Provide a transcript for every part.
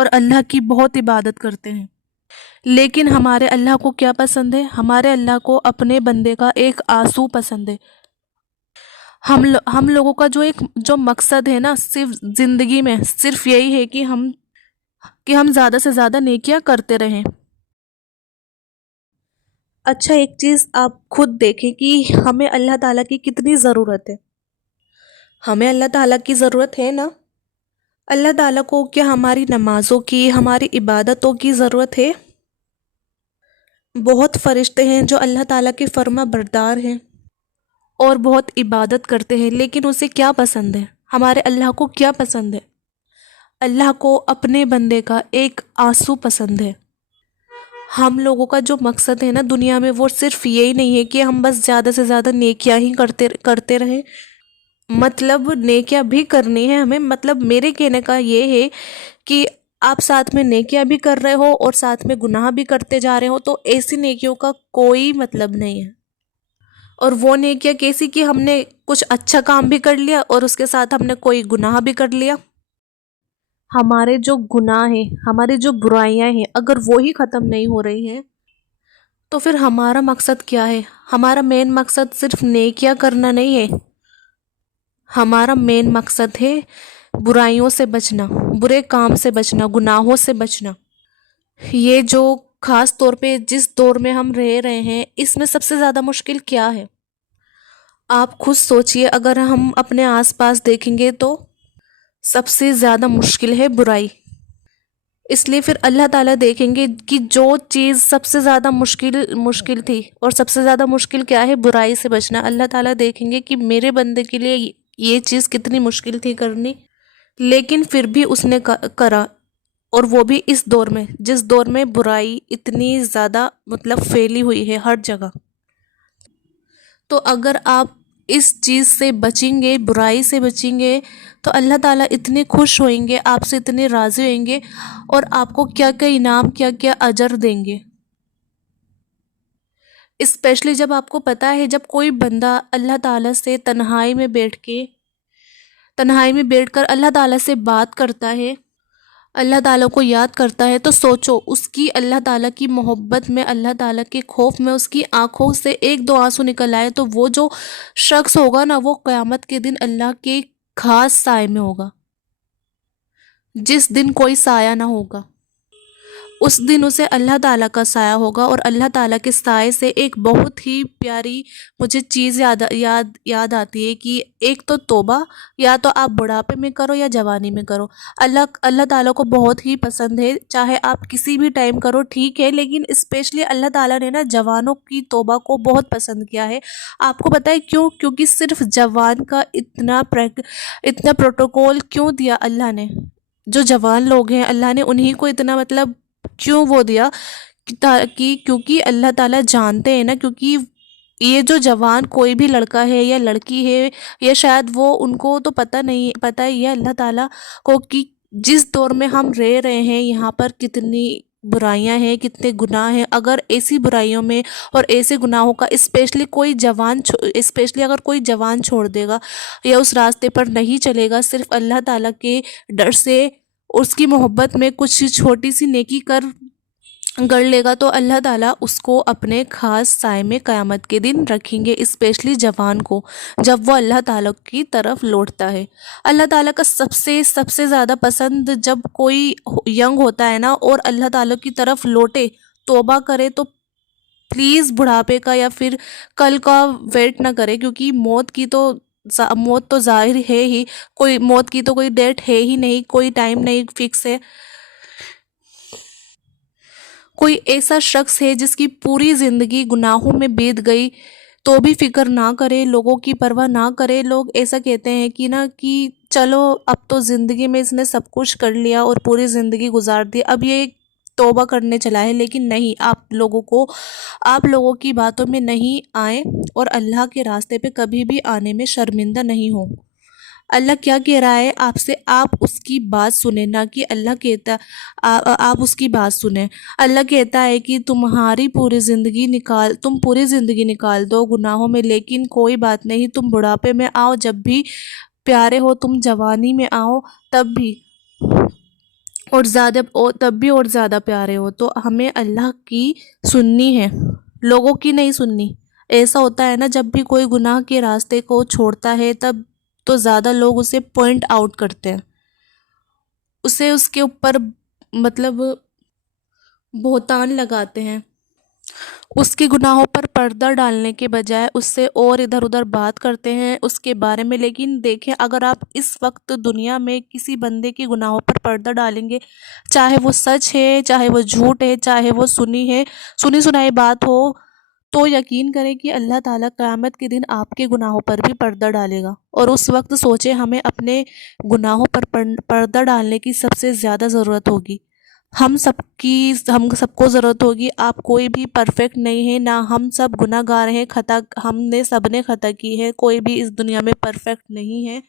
اور اللہ کی بہت عبادت کرتے ہیں، لیکن ہمارے اللہ کو کیا پسند ہے؟ ہمارے اللہ کو اپنے بندے کا ایک آنسو پسند ہے۔ ہم لوگوں کا جو مقصد ہے نا صرف زندگی میں صرف یہی ہے کہ ہم زیادہ سے زیادہ نیکیاں کرتے رہیں۔ اچھا، ایک چیز آپ خود دیکھیں کہ ہمیں اللہ تعالیٰ کی کتنی ضرورت ہے۔ ہمیں اللہ تعالیٰ کی ضرورت ہے نا؟ اللہ تعالیٰ کو کیا ہماری نمازوں کی، ہماری عبادتوں کی ضرورت ہے؟ بہت فرشتے ہیں جو اللہ تعالیٰ کے فرما بردار ہیں اور بہت عبادت کرتے ہیں، لیکن اسے کیا پسند ہے؟ ہمارے اللہ کو کیا پسند ہے؟ اللہ کو اپنے بندے کا ایک آنسو پسند ہے۔ ہم لوگوں کا جو مقصد ہے نا دنیا میں، وہ صرف یہی نہیں ہے کہ ہم بس زیادہ سے زیادہ نیکیاں ہی کرتے رہیں۔ مطلب نیکیاں بھی کرنی ہے ہمیں، مطلب میرے کہنے کا یہ ہے کہ آپ ساتھ میں نیکیاں بھی کر رہے ہو اور ساتھ میں گناہ بھی کرتے جا رہے ہو، تو ایسی نیکیوں کا کوئی مطلب نہیں ہے۔ اور وہ نیکیاں کیسی کہ ہم نے کچھ اچھا کام بھی کر لیا اور اس کے ساتھ ہم نے کوئی گناہ بھی کر لیا۔ ہمارے جو گناہ ہیں، ہماری جو برائیاں ہیں، اگر وہی ختم نہیں ہو رہی ہیں تو پھر ہمارا مقصد کیا ہے؟ ہمارا مین مقصد صرف نیکیاں کرنا نہیں ہے، ہمارا مین مقصد ہے برائیوں سے بچنا، برے کام سے بچنا، گناہوں سے بچنا۔ یہ جو خاص طور پہ جس دور میں ہم رہ رہے ہیں، اس میں سب سے زیادہ مشکل کیا ہے؟ آپ خود سوچئے، اگر ہم اپنے آس پاس دیکھیں گے تو سب سے زیادہ مشکل ہے برائی۔ اس لیے پھر اللہ تعالیٰ دیکھیں گے کہ جو چیز سب سے زیادہ مشکل تھی، اور سب سے زیادہ مشکل کیا ہے؟ برائی سے بچنا۔ اللہ تعالیٰ دیکھیں گے کہ میرے بندے کے لیے یہ چیز کتنی مشکل تھی کرنی، لیکن پھر بھی اس نے کرا، اور وہ بھی اس دور میں، جس دور میں برائی اتنی زیادہ مطلب پھیلی ہوئی ہے ہر جگہ۔ تو اگر آپ اس چیز سے بچیں گے، برائی سے بچیں گے، تو اللہ تعالیٰ اتنے خوش ہوئیں گے، آپ سے اتنے راضی ہوئیں گے، اور آپ کو کیا کیا انعام، کیا کیا اجر دیں گے۔ اسپیشلی جب آپ کو پتہ ہے، جب کوئی بندہ اللہ تعالیٰ سے تنہائی میں بیٹھ کر اللہ تعالیٰ سے بات کرتا ہے، اللہ تعالیٰ کو یاد کرتا ہے، تو سوچو اس کی اللہ تعالیٰ کی محبت میں، اللہ تعالیٰ کے خوف میں اس کی آنکھوں سے ایک دو آنسو نکل آئے، تو وہ جو شخص ہوگا نا، وہ قیامت کے دن اللہ کے خاص سائے میں ہوگا، جس دن کوئی سایہ نہ ہوگا۔ اس دن اسے اللہ تعالیٰ کا سایہ ہوگا، اور اللہ تعالیٰ کے سائے سے ایک بہت ہی پیاری مجھے چیز یاد آتی ہے کہ ایک تو توبہ، یا تو آپ بڑھاپے میں کرو یا جوانی میں کرو، اللہ تعالیٰ کو بہت ہی پسند ہے، چاہے آپ کسی بھی ٹائم کرو ٹھیک ہے، لیکن اسپیشلی اللہ تعالیٰ نے نا جوانوں کی توبہ کو بہت پسند کیا ہے۔ آپ کو پتہ ہے کیوں؟ کیونکہ صرف جوان کا اتنا پروٹوکول کیوں دیا اللہ نے؟ جو جوان لوگ ہیں، اللہ نے انہی کو اتنا مطلب کیوں وہ دیا؟ کیونکہ اللہ تعالیٰ جانتے ہیں نا، کیونکہ یہ جو جوان کوئی بھی لڑکا ہے یا لڑکی ہے، یا شاید وہ ان کو تو پتہ ہی ہے اللہ تعالیٰ کو کہ جس دور میں ہم رہ رہے ہیں یہاں پر کتنی برائیاں ہیں، کتنے گناہ ہیں۔ اگر ایسی برائیوں میں اور ایسے گناہوں کا اسپیشلی اگر کوئی جوان چھوڑ دے گا یا اس راستے پر نہیں چلے گا، صرف اللہ تعالیٰ کے ڈر سے، اس کی محبت میں کچھ چھوٹی سی نیکی گڑ لے گا، تو اللہ تعالیٰ اس کو اپنے خاص سائے میں قیامت کے دن رکھیں گے، اسپیشلی جوان کو، جب وہ اللہ تعالیٰ کی طرف لوٹتا ہے۔ اللہ تعالیٰ کا سب سے زیادہ پسند جب کوئی ینگ ہوتا ہے نا اور اللہ تعالیٰ کی طرف لوٹے، توبہ کرے، تو پلیز بڑھاپے کا یا پھر کل کا ویٹ نہ کرے، کیونکہ موت تو ظاہر ہے ہی، موت کی تو کوئی ڈیٹ ہے ہی نہیں، کوئی ٹائم نہیں فکس ہے۔ کوئی ایسا شخص ہے جس کی پوری زندگی گناہوں میں بیت گئی تو بھی فکر نہ کرے، لوگوں کی پرواہ نہ کرے۔ لوگ ایسا کہتے ہیں کہ چلو اب تو زندگی میں اس نے سب کچھ کر لیا اور پوری زندگی گزار دی، اب یہ توبہ کرنے چلا ہے، لیکن نہیں، آپ لوگوں کی باتوں میں نہیں آئیں، اور اللہ کے راستے پہ کبھی بھی آنے میں شرمندہ نہیں ہوں۔ اللہ کیا کہہ رہا ہے آپ سے؟ آپ اس کی بات سنیں، نہ کہ آپ اس کی بات سنیں۔ اللہ کہتا ہے کہ تم پوری زندگی نکال دو گناہوں میں، لیکن کوئی بات نہیں، تم بڑھاپے میں آؤ جب بھی پیارے ہو، تم جوانی میں آؤ تب بھی، اور تب بھی اور زیادہ پیارے ہو، تو ہمیں اللہ کی سننی ہے، لوگوں کی نہیں سننی۔ ایسا ہوتا ہے نا، جب بھی کوئی گناہ کے راستے کو چھوڑتا ہے تب تو زیادہ لوگ اسے پوائنٹ آؤٹ کرتے ہیں، اسے اس کے اوپر مطلب بہتان لگاتے ہیں، اس کے گناہوں پر پردہ ڈالنے کے بجائے اس سے اور ادھر ادھر بات کرتے ہیں اس کے بارے میں۔ لیکن دیکھیں، اگر آپ اس وقت دنیا میں کسی بندے کے گناہوں پر پردہ ڈالیں گے، چاہے وہ سچ ہے، چاہے وہ جھوٹ ہے، چاہے وہ سنی سنائی بات ہو، تو یقین کریں کہ اللہ تعالیٰ قیامت کے دن آپ کے گناہوں پر بھی پردہ ڈالے گا۔ اور اس وقت سوچیں، ہمیں اپنے گناہوں پر پردہ ڈالنے کی سب سے زیادہ ضرورت ہوگی۔ ہم سب کو ضرورت ہوگی، آپ کوئی بھی پرفیکٹ نہیں ہے، نہ ہم سب گناہ گار ہیں، سب نے خطا کی ہے، کوئی بھی اس دنیا میں پرفیکٹ نہیں ہے۔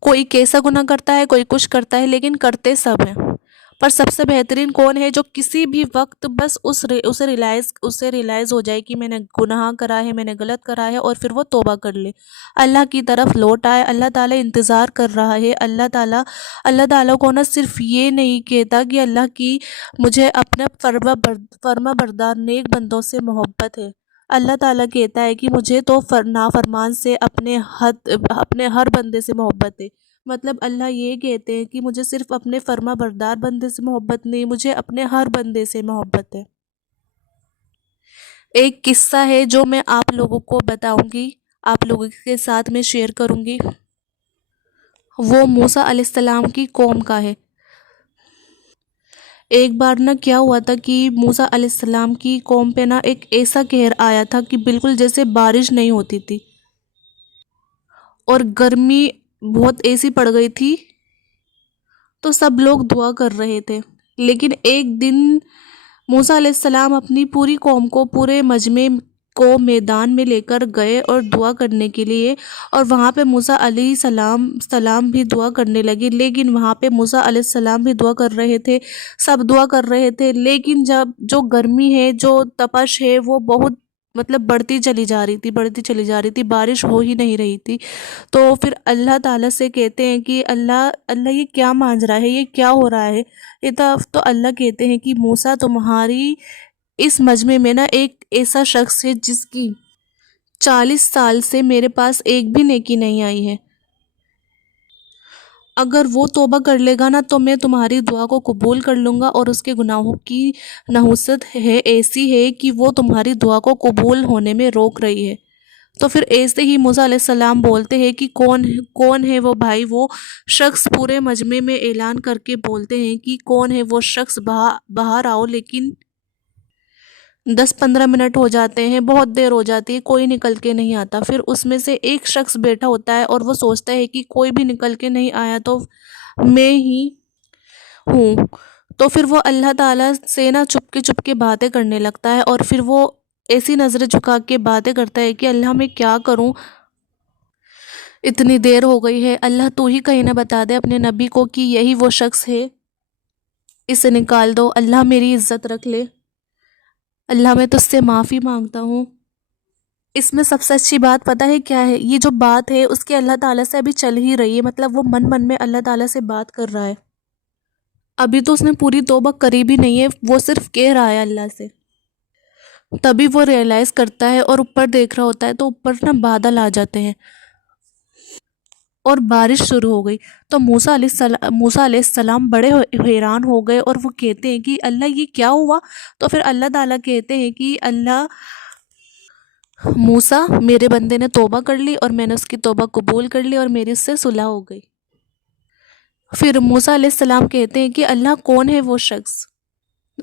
کوئی کیسا گناہ کرتا ہے، کوئی کچھ کرتا ہے، لیکن کرتے سب ہیں۔ پر سب سے بہترین کون ہے؟ جو کسی بھی وقت بس اسے ریلائز ہو جائے کہ میں نے گناہ کرا ہے، میں نے غلط کرا ہے، اور پھر وہ توبہ کر لے، اللہ کی طرف لوٹ آئے۔ اللہ تعالیٰ انتظار کر رہا ہے۔ اللہ تعالیٰ کو نہ صرف یہ نہیں کہتا کہ اللہ کی مجھے اپنے فرما بردار نیک بندوں سے محبت ہے، اللہ تعالیٰ کہتا ہے کہ مجھے تو نافرمان سے اپنے ہر بندے سے محبت ہے۔ مطلب اللہ یہ کہتے ہیں کہ مجھے صرف اپنے فرما بردار بندے سے محبت نہیں، مجھے اپنے ہر بندے سے محبت ہے۔ ایک قصہ ہے جو میں آپ لوگوں کو بتاؤں گی، آپ لوگوں کے ساتھ میں شیئر کروں گی، وہ موسیٰ علیہ السلام کی قوم کا ہے۔ ایک بار نہ کیا ہوا تھا کہ موسیٰ علیہ السلام کی قوم پہ نا ایک ایسا قہر آیا تھا کہ بالکل جیسے بارش نہیں ہوتی تھی، اور گرمی بہت ایسی پڑ گئی تھی، تو سب لوگ دعا کر رہے تھے۔ لیکن ایک دن موسیٰ علیہ السلام اپنی پوری قوم کو، پورے مجمع کو میدان میں لے کر گئے اور دعا کرنے کے لیے، اور وہاں پہ موسیٰ علیہ السلام بھی دعا کرنے لگے۔ لیکن وہاں پہ موسیٰ علیہ السلام بھی دعا کر رہے تھے، سب دعا کر رہے تھے، لیکن جب جو گرمی ہے، جو تپش ہے، وہ بہت مطلب بڑھتی چلی جا رہی تھی، بارش ہو ہی نہیں رہی تھی۔ تو پھر اللہ تعالیٰ سے کہتے ہیں کہ اللہ یہ کیا مانج رہا ہے، یہ کیا ہو رہا ہے؟ تو اللہ کہتے ہیں کہ موسیٰ، تمہاری اس مجمع میں نا ایک ایسا شخص ہے جس کی 40 سال سے میرے پاس ایک بھی نیکی نہیں آئی ہے، اگر وہ توبہ کر لے گا نا تو میں تمہاری دعا کو قبول کر لوں گا، اور اس کے گناہوں کی نحوست ایسی ہے کہ وہ تمہاری دعا کو قبول ہونے میں روک رہی ہے۔ تو پھر ایسے ہی موسیٰ علیہ السلام بولتے ہیں کہ کون ہے وہ بھائی، وہ شخص پورے مجمع میں اعلان کر کے بولتے ہیں کہ کون ہے وہ شخص، باہر آؤ۔ لیکن 10-15 منٹ ہو جاتے ہیں، بہت دیر ہو جاتی ہے، کوئی نکل کے نہیں آتا۔ پھر اس میں سے ایک شخص بیٹھا ہوتا ہے اور وہ سوچتا ہے کہ کوئی بھی نکل کے نہیں آیا تو میں ہی ہوں۔ تو پھر وہ اللہ تعالیٰ سے نا چپ کے باتیں کرنے لگتا ہے، اور پھر وہ ایسی نظریں جھکا کے باتیں کرتا ہے کہ اللہ میں کیا کروں، اتنی دیر ہو گئی ہے، اللہ تو ہی کہیں نہ بتا دے اپنے نبی کو کہ یہی وہ شخص ہے، اسے نکال دو، اللہ میری عزت رکھ لے، اللہ میں تجھ سے معافی مانگتا ہوں۔ اس میں سب سے اچھی بات پتہ ہے کیا ہے؟ یہ جو بات ہے اس کے اللہ تعالیٰ سے ابھی چل ہی رہی ہے، مطلب وہ من میں اللہ تعالیٰ سے بات کر رہا ہے، ابھی تو اس نے پوری توبہ کری بھی نہیں ہے، وہ صرف کہہ رہا ہے اللہ سے۔ تبھی وہ ریئلائز کرتا ہے اور اوپر دیکھ رہا ہوتا ہے، تو اوپر نا بادل آ جاتے ہیں اور بارش شروع ہو گئی۔ تو موسیٰ علیہ السلام بڑے حیران ہو گئے، اور وہ کہتے ہیں کہ اللہ یہ کیا ہوا؟ تو پھر اللہ تعالیٰ کہتے ہیں کہ اللہ، موسیٰ میرے بندے نے توبہ کر لی، اور میں نے اس کی توبہ قبول کر لی، اور میری اس سے صلح ہو گئی۔ پھر موسیٰ علیہ السلام کہتے ہیں کہ اللہ کون ہے وہ شخص؟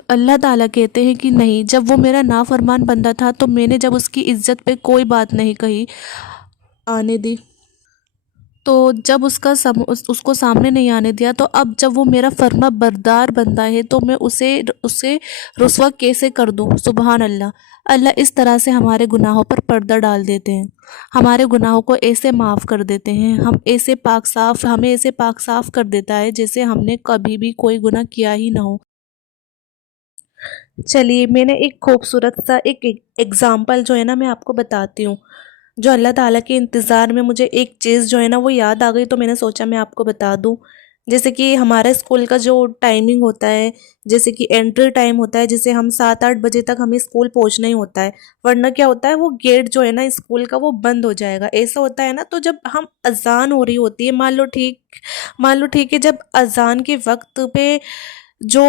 اللہ تعالیٰ کہتے ہیں کہ نہیں، جب وہ میرا نافرمان بندہ تھا تو میں نے جب اس کی عزت پہ کوئی بات نہیں کہی، آنے دی، تو جب اس کو سامنے نہیں آنے دیا، تو اب جب وہ میرا فرما بردار بندہ ہے تو میں اسے رسوا کیسے کر دوں؟ سبحان اللہ۔ اللہ اس طرح سے ہمارے گناہوں پر پردہ ڈال دیتے ہیں، ہمارے گناہوں کو ایسے معاف کر دیتے ہیں، ہمیں ایسے پاک صاف کر دیتا ہے جیسے ہم نے کبھی بھی کوئی گناہ کیا ہی نہ ہو۔ چلیے، میں نے ایک خوبصورت سا ایک ایگزامپل جو ہے نا میں آپ کو بتاتی ہوں، جو اللہ تعالیٰ کے انتظار میں مجھے ایک چیز جو ہے نا وہ یاد آ گئی، تو میں نے سوچا میں آپ کو بتا دوں۔ جیسے کہ ہمارا اسکول کا جو ٹائمنگ ہوتا ہے، جیسے کہ انٹری ٹائم ہوتا ہے، جیسے ہم 7-8 بجے تک ہمیں اسکول پہنچنا ہی ہوتا ہے، ورنہ کیا ہوتا ہے وہ گیٹ جو ہے نا اسکول کا وہ بند ہو جائے گا، ایسا ہوتا ہے نا۔ تو جب ہم اذان ہو رہی ہوتی ہے، مان لو ٹھیک ہے، جب اذان کے وقت پہ جو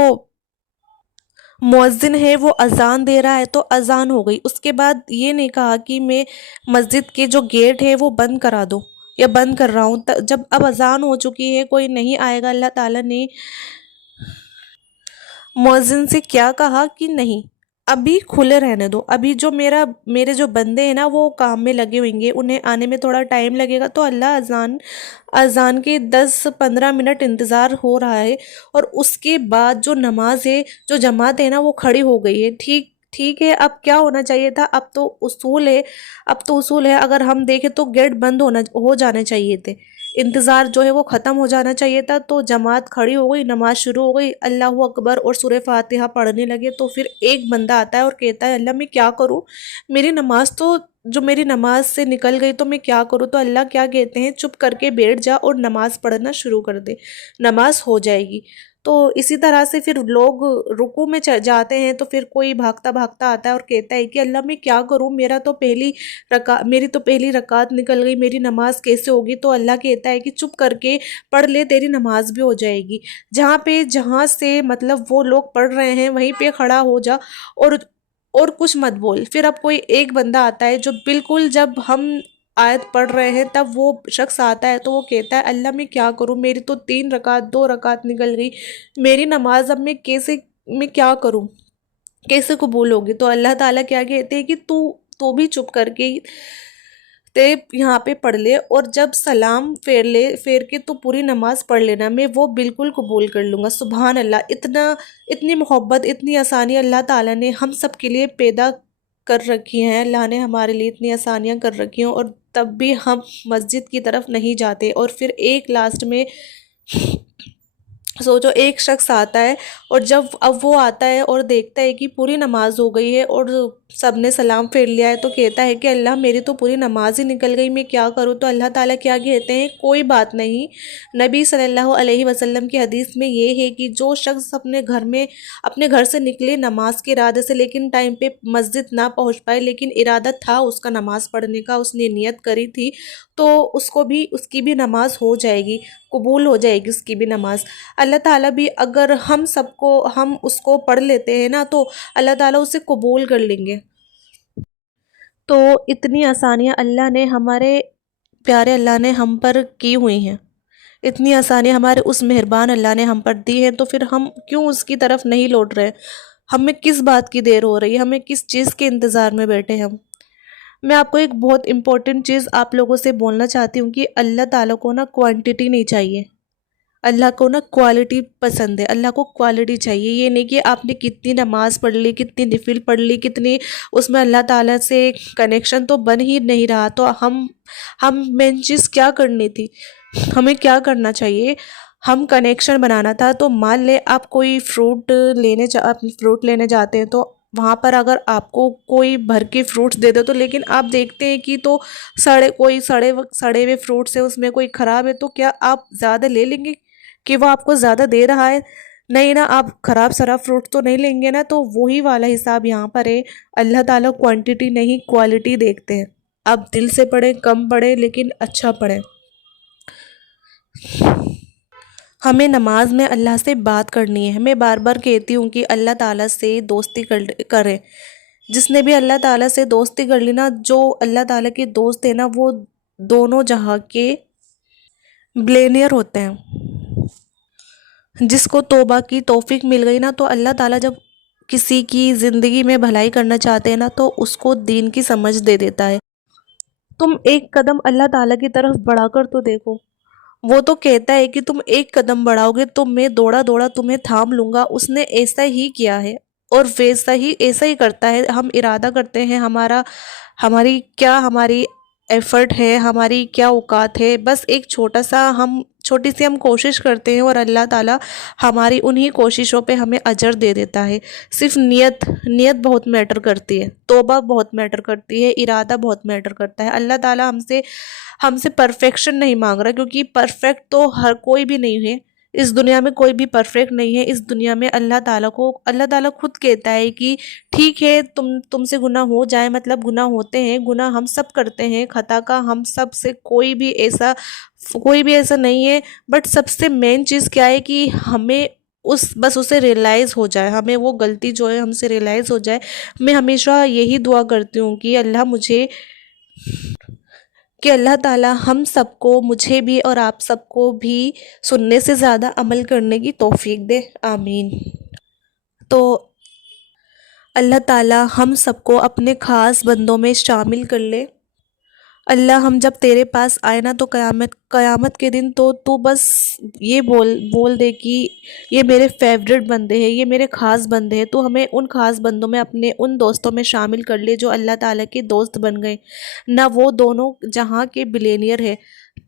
مؤذن ہے وہ اذان دے رہا ہے تو اذان ہو گئی، اس کے بعد یہ نہیں کہا کہ میں مسجد کے جو گیٹ ہے وہ بند کرا دو یا بند کر رہا ہوں۔ جب اب اذان ہو چکی ہے، کوئی نہیں آئے گا، اللہ تعالیٰ نے مؤذن سے کیا کہا کہ نہیں، ابھی کھلے رہنے دو، ابھی جو میرے جو بندے ہیں نا وہ کام میں لگے ہوئیں گے، انہیں آنے میں تھوڑا ٹائم لگے گا، تو اللہ اذان کے 10-15 منٹ انتظار ہو رہا ہے، اور اس کے بعد جو نماز ہے، جو جماعت ہے نا وہ کھڑی ہو گئی ہے۔ ٹھیک ہے، اب کیا ہونا چاہیے تھا؟ اب تو اصول ہے، اگر ہم دیکھیں تو گیٹ بند ہو جانے چاہیے تھے، انتظار جو ہے وہ ختم ہو جانا چاہیے تھا، تو جماعت کھڑی ہو گئی، نماز شروع ہو گئی، اللہ اکبر اور سورہ فاتحہ پڑھنے لگے، تو پھر ایک بندہ آتا ہے اور کہتا ہے اللہ میں کیا کروں، میری نماز سے نکل گئی، تو میں کیا کروں؟ تو اللہ کیا کہتے ہیں، چپ کر کے بیٹھ جا اور نماز پڑھنا شروع کر دے، نماز ہو جائے گی۔ تو اسی طرح سے پھر لوگ رکوع میں جاتے ہیں، تو پھر کوئی بھاگتا بھاگتا آتا ہے اور کہتا ہے کہ اللہ میں کیا کروں، میری تو پہلی رکعت نکل گئی، میری نماز کیسے ہوگی؟ تو اللہ کہتا ہے کہ چپ کر کے پڑھ لے، تیری نماز بھی ہو جائے گی، جہاں سے مطلب وہ لوگ پڑھ رہے ہیں وہیں پہ کھڑا ہو جا، اور کچھ مت بول۔ پھر اب کوئی ایک بندہ آتا ہے جو بالکل جب ہم آیت پڑھ رہے ہیں تب وہ شخص آتا ہے، تو وہ کہتا ہے اللہ میں کیا کروں، میری تو 3 رکعت 2 رکعت نکل گئی، میری نماز اب میں کیا کروں، کیسے قبول ہوگی؟ تو اللہ تعالیٰ کیا کہتے ہیں کہ تو بھی چپ کر کے یہاں پہ پڑھ لے، اور جب سلام پھیر کے تو پوری نماز پڑھ لینا، میں وہ بالکل قبول کر لوں گا۔ سبحان اللہ، اتنی محبت، اتنی آسانی اللہ تعالیٰ نے ہم سب کے لیے پیدا کر رکھی ہیں، اللہ نے ہمارے لیے اتنی آسانیاں کر رکھی ہیں، اور تب بھی ہم مسجد کی طرف نہیں جاتے۔ اور پھر ایک لاسٹ میں سوچو، ایک شخص آتا ہے، اور اب وہ آتا ہے اور دیکھتا ہے کہ پوری نماز ہو گئی ہے اور سب نے سلام پھیر لیا ہے، تو کہتا ہے کہ اللہ میری تو پوری نماز ہی نکل گئی، میں کیا کروں؟ تو اللہ تعالیٰ کیا کہتے ہیں، کوئی بات نہیں۔ نبی صلی اللہ علیہ وسلم کی حدیث میں یہ ہے کہ جو شخص اپنے گھر سے نکلے نماز کے ارادے سے، لیکن ٹائم پہ مسجد نہ پہنچ پائے، لیکن ارادہ تھا اس کا نماز پڑھنے کا، اس نے نیت کری تھی، تو اس کی بھی نماز ہو جائے گی، قبول ہو جائے گی اس کی بھی نماز۔ اللہ تعالیٰ بھی اگر ہم اس کو پڑھ لیتے ہیں نا، تو اللہ تعالیٰ اسے قبول کر لیں گے۔ تو اتنی آسانیاں ہمارے پیارے اللہ نے ہم پر کی ہوئی ہیں، اتنی آسانیاں ہمارے اس مہربان اللہ نے ہم پر دی ہیں، تو پھر ہم کیوں اس کی طرف نہیں لوٹ رہے؟ ہمیں کس بات کی دیر ہو رہی ہے؟ ہمیں کس چیز کے انتظار میں بیٹھے ہیں ہم؟ میں آپ کو ایک بہت امپورٹنٹ چیز آپ لوگوں سے بولنا چاہتی ہوں کہ اللہ تعالیٰ کو نا کوانٹیٹی نہیں چاہیے، اللہ کو نا کوالٹی پسند ہے، اللہ کو کوالٹی چاہیے۔ یہ نہیں کہ آپ نے کتنی نماز پڑھ لی، کتنی نفل پڑھ لی، کتنی اس میں اللہ تعالیٰ سے کنیکشن تو بن ہی نہیں رہا، تو ہم مین چیز کیا کرنی تھی؟ ہمیں کیا کرنا چاہیے؟ ہم کنیکشن بنانا تھا۔ تو مان لے آپ کوئی فروٹ لینے جاتے ہیں، تو وہاں پر اگر آپ کو کوئی بھر کے فروٹس دے دو، تو لیکن آپ دیکھتے ہیں کہ تو سڑے ہوئے فروٹس ہے، اس میں کوئی خراب ہے، تو کیا آپ زیادہ لے لیں گے کہ وہ آپ کو زیادہ دے رہا ہے؟ نہیں نا، آپ خراب سرا فروٹ تو نہیں لیں گے نا۔ تو وہی والا حساب یہاں پر ہے، اللہ تعالیٰ کوانٹیٹی نہیں کوالٹی دیکھتے ہیں۔ آپ دل سے پڑھیں، کم پڑھیں، لیکن اچھا پڑھیں۔ ہمیں نماز میں اللہ سے بات کرنی ہے۔ میں بار بار کہتی ہوں کہ اللہ تعالیٰ سے دوستی کریں۔ جس نے بھی اللہ تعالیٰ سے دوستی کر لی نا، جو اللہ تعالیٰ کے دوست ہیں نا، وہ دونوں جہاں کے بلینئر ہوتے ہیں۔ جس کو توبہ کی توفیق مل گئی نا، تو اللہ تعالیٰ جب کسی کی زندگی میں بھلائی کرنا چاہتے ہیں نا، تو اس کو دین کی سمجھ دے دیتا ہے۔ تم ایک قدم اللہ تعالیٰ کی طرف بڑھا کر تو دیکھو، وہ تو کہتا ہے کہ تم ایک قدم بڑھاؤ گے تو میں دوڑا تمہیں تھام لوں گا۔ اس نے ایسا ہی کیا ہے، اور ایسا ہی کرتا ہے۔ ہم ارادہ کرتے ہیں، ہماری ایفرٹ ہے، ہماری کیا اوقات ہے، بس ایک چھوٹی سی ہم کوشش کرتے ہیں، اور اللہ تعالیٰ ہماری انہی کوششوں پہ ہمیں اجر دے دیتا ہے۔ صرف نیت بہت میٹر کرتی ہے، توبہ بہت میٹر کرتی ہے، ارادہ بہت میٹر کرتا ہے۔ اللہ تعالیٰ ہم سے پرفیکشن نہیں مانگ رہا، کیونکہ پرفیکٹ تو ہر کوئی بھی نہیں ہے، اس دنیا میں کوئی بھی پرفیکٹ نہیں ہے. اس دنیا میں اللہ تعالیٰ خود کہتا ہے کہ ٹھیک ہے تم سے گناہ ہو جائے، مطلب گناہ ہوتے ہیں، گناہ ہم سب کرتے ہیں، خطا کا ہم سب سے کوئی بھی ایسا نہیں ہے. بٹ سب سے مین چیز کیا ہے کہ ہمیں بس اسے ریئلائز ہو جائے، ہمیں وہ غلطی جو ہے ہم سے ریئلائز ہو جائے. میں ہمیشہ یہی دعا کرتی ہوں کہ اللہ تعالیٰ ہم سب کو، مجھے بھی اور آپ سب کو بھی سننے سے زیادہ عمل کرنے کی توفیق دے. آمین. تو اللہ تعالیٰ ہم سب کو اپنے خاص بندوں میں شامل کر لے. اللہ ہم جب تیرے پاس آئے نا تو قیامت کے دن تو بس یہ بول دے کہ یہ میرے فیوریٹ بندے ہیں، یہ میرے خاص بندے ہیں. تو ہمیں ان خاص بندوں میں، اپنے ان دوستوں میں شامل کر لے جو اللہ تعالیٰ کے دوست بن گئے. نہ وہ دونوں جہاں کے بلینئر ہیں.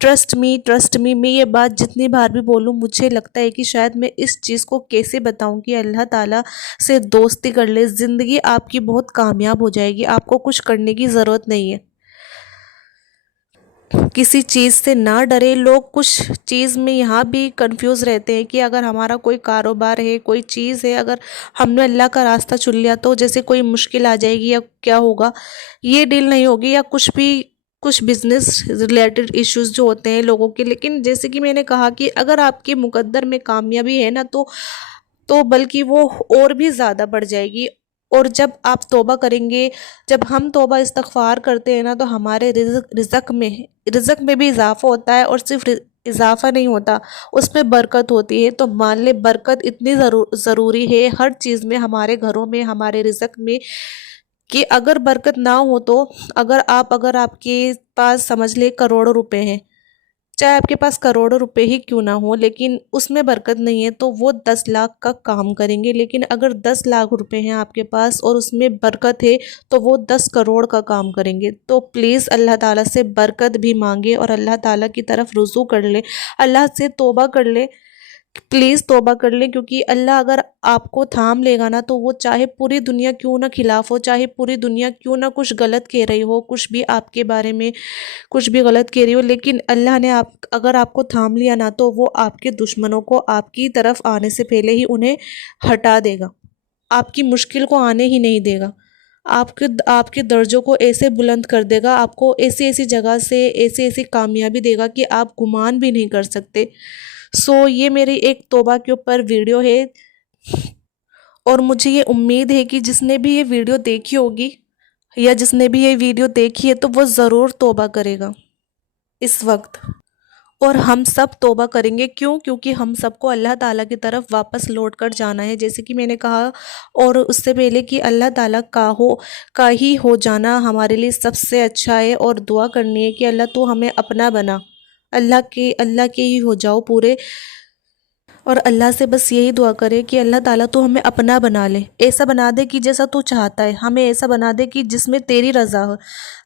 ٹرسٹ می، میں یہ بات جتنی بار بھی بولوں مجھے لگتا ہے کہ شاید میں اس چیز کو کیسے بتاؤں کہ اللہ تعالیٰ سے دوستی کر لے. زندگی آپ کی بہت کامیاب ہو جائے گی، آپ کو کچھ کرنے کی ضرورت نہیں ہے. کسی چیز سے نہ ڈرے. لوگ کچھ چیز میں یہاں بھی کنفیوز رہتے ہیں کہ اگر ہمارا کوئی کاروبار ہے، کوئی چیز ہے، اگر ہم نے اللہ کا راستہ چن لیا تو جیسے کوئی مشکل آ جائے گی یا کیا ہوگا، یہ ڈیل نہیں ہوگی، یا کچھ بزنس ریلیٹڈ ایشوز جو ہوتے ہیں لوگوں کے. لیکن جیسے کہ میں نے کہا کہ اگر آپ کے مقدر میں کامیابی ہے نا تو بلکہ وہ اور بھی زیادہ بڑھ جائے گی. اور جب آپ توبہ کریں گے، جب ہم توبہ استغفار کرتے ہیں نا تو ہمارے رزق میں بھی اضافہ ہوتا ہے. اور صرف اضافہ نہیں ہوتا، اس میں برکت ہوتی ہے. تو مان لے برکت اتنی ضروری ہے ہر چیز میں، ہمارے گھروں میں، ہمارے رزق میں، کہ اگر برکت نہ ہو تو اگر آپ کے پاس سمجھ لے کروڑوں روپے ہیں، چاہے آپ کے پاس کروڑوں روپے ہی کیوں نہ ہو، لیکن اس میں برکت نہیں ہے تو وہ 10 لاکھ کا کام کریں گے. لیکن اگر 10 لاکھ روپے ہیں آپ کے پاس اور اس میں برکت ہے تو وہ 10 کروڑ کا کام کریں گے. تو پلیز اللہ تعالیٰ سے برکت بھی مانگے اور اللہ تعالیٰ کی طرف رجوع کر لے، اللہ سے توبہ کر لے. پلیز توبہ کر لیں، کیونکہ اللہ اگر آپ کو تھام لے گا نا تو وہ چاہے پوری دنیا کیوں نہ خلاف ہو، چاہے پوری دنیا کیوں نہ کچھ غلط کہہ رہی ہو، کچھ بھی آپ کے بارے میں کچھ بھی غلط کہہ رہی ہو، لیکن اللہ نے اگر آپ کو تھام لیا نا تو وہ آپ کے دشمنوں کو آپ کی طرف آنے سے پہلے ہی انہیں ہٹا دے گا، آپ کی مشکل کو آنے ہی نہیں دے گا. آپ کے درجوں کو ایسے بلند کر دے گا، آپ کو ایسی جگہ سے ایسی کامیابی دے گا کہ آپ گمان بھی نہیں کر سکتے. یہ میری ایک توبہ کے اوپر ویڈیو ہے، اور مجھے یہ امید ہے کہ جس نے بھی یہ ویڈیو دیکھی ہوگی یا جس نے بھی یہ ویڈیو دیکھی ہے تو وہ ضرور توبہ کرے گا اس وقت. اور ہم سب توبہ کریں گے. کیونکہ ہم سب کو اللہ تعالیٰ کی طرف واپس لوٹ کر جانا ہے، جیسے کہ میں نے کہا اور اس سے پہلے کہ اللہ تعالیٰ کا ہی ہو جانا ہمارے لیے سب سے اچھا ہے. اور دعا کرنی ہے کہ اللہ تو ہمیں اپنا بنا، اللہ کے ہی ہو جاؤ پورے. اور اللہ سے بس یہی دعا کرے کہ اللہ تعالیٰ تو ہمیں اپنا بنا لے، ایسا بنا دے کہ جیسا تو چاہتا ہے. ہمیں ایسا بنا دے کہ جس میں تیری رضا ہو.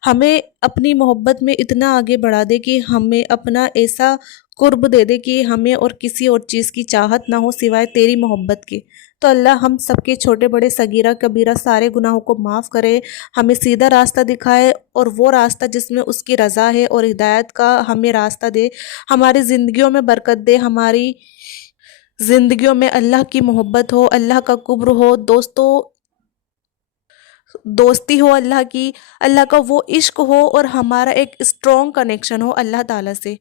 ہمیں اپنی محبت میں اتنا آگے بڑھا دے کہ ہمیں اپنا ایسا قرب دے دے کہ ہمیں اور کسی اور چیز کی چاہت نہ ہو سوائے تیری محبت کی. تو اللہ ہم سب کے چھوٹے بڑے صغیرہ کبیرہ سارے گناہوں کو معاف کرے، ہمیں سیدھا راستہ دکھائے، اور وہ راستہ جس میں اس کی رضا ہے اور ہدایت کا ہمیں راستہ دے. ہماری زندگیوں میں برکت دے، ہماری زندگیوں میں اللہ کی محبت ہو، اللہ کا قرب ہو، دوستی ہو اللہ کی، اللہ کا وہ عشق ہو، اور ہمارا ایک اسٹرانگ کنیکشن ہو اللہ تعالیٰ سے.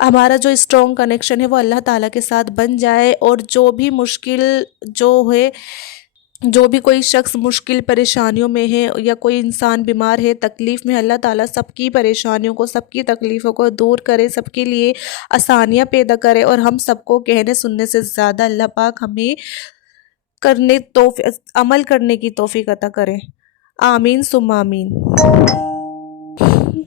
ہمارا جو اسٹرانگ کنیکشن ہے وہ اللہ تعالیٰ کے ساتھ بن جائے. اور جو بھی مشکل جو بھی کوئی شخص مشکل پریشانیوں میں ہے یا کوئی انسان بیمار ہے، تکلیف میں، اللہ تعالیٰ سب کی پریشانیوں کو، سب کی تکلیفوں کو دور کرے، سب کے لیے آسانیاں پیدا کرے. اور ہم سب کو کہنے سننے سے زیادہ اللہ پاک ہمیں عمل کرنے کی توفیق عطا کرے. آمین ثم آمین.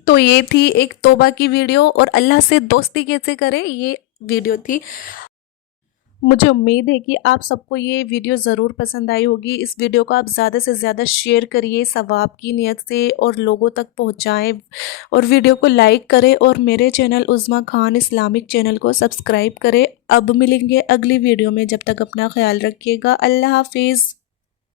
تو یہ تھی ایک توبہ کی ویڈیو، اور اللہ سے دوستی کیسے کرے یہ ویڈیو تھی. مجھے امید ہے کہ آپ سب کو یہ ویڈیو ضرور پسند آئی ہوگی. اس ویڈیو کو آپ زیادہ سے زیادہ شیئر کریے ثواب کی نیت سے اور لوگوں تک پہنچائیں، اور ویڈیو کو لائک کریں، اور میرے چینل عظمیٰ خان اسلامک چینل کو سبسکرائب کریں. اب ملیں گے اگلی ویڈیو میں، جب تک اپنا خیال رکھیے گا. اللہ حافظ.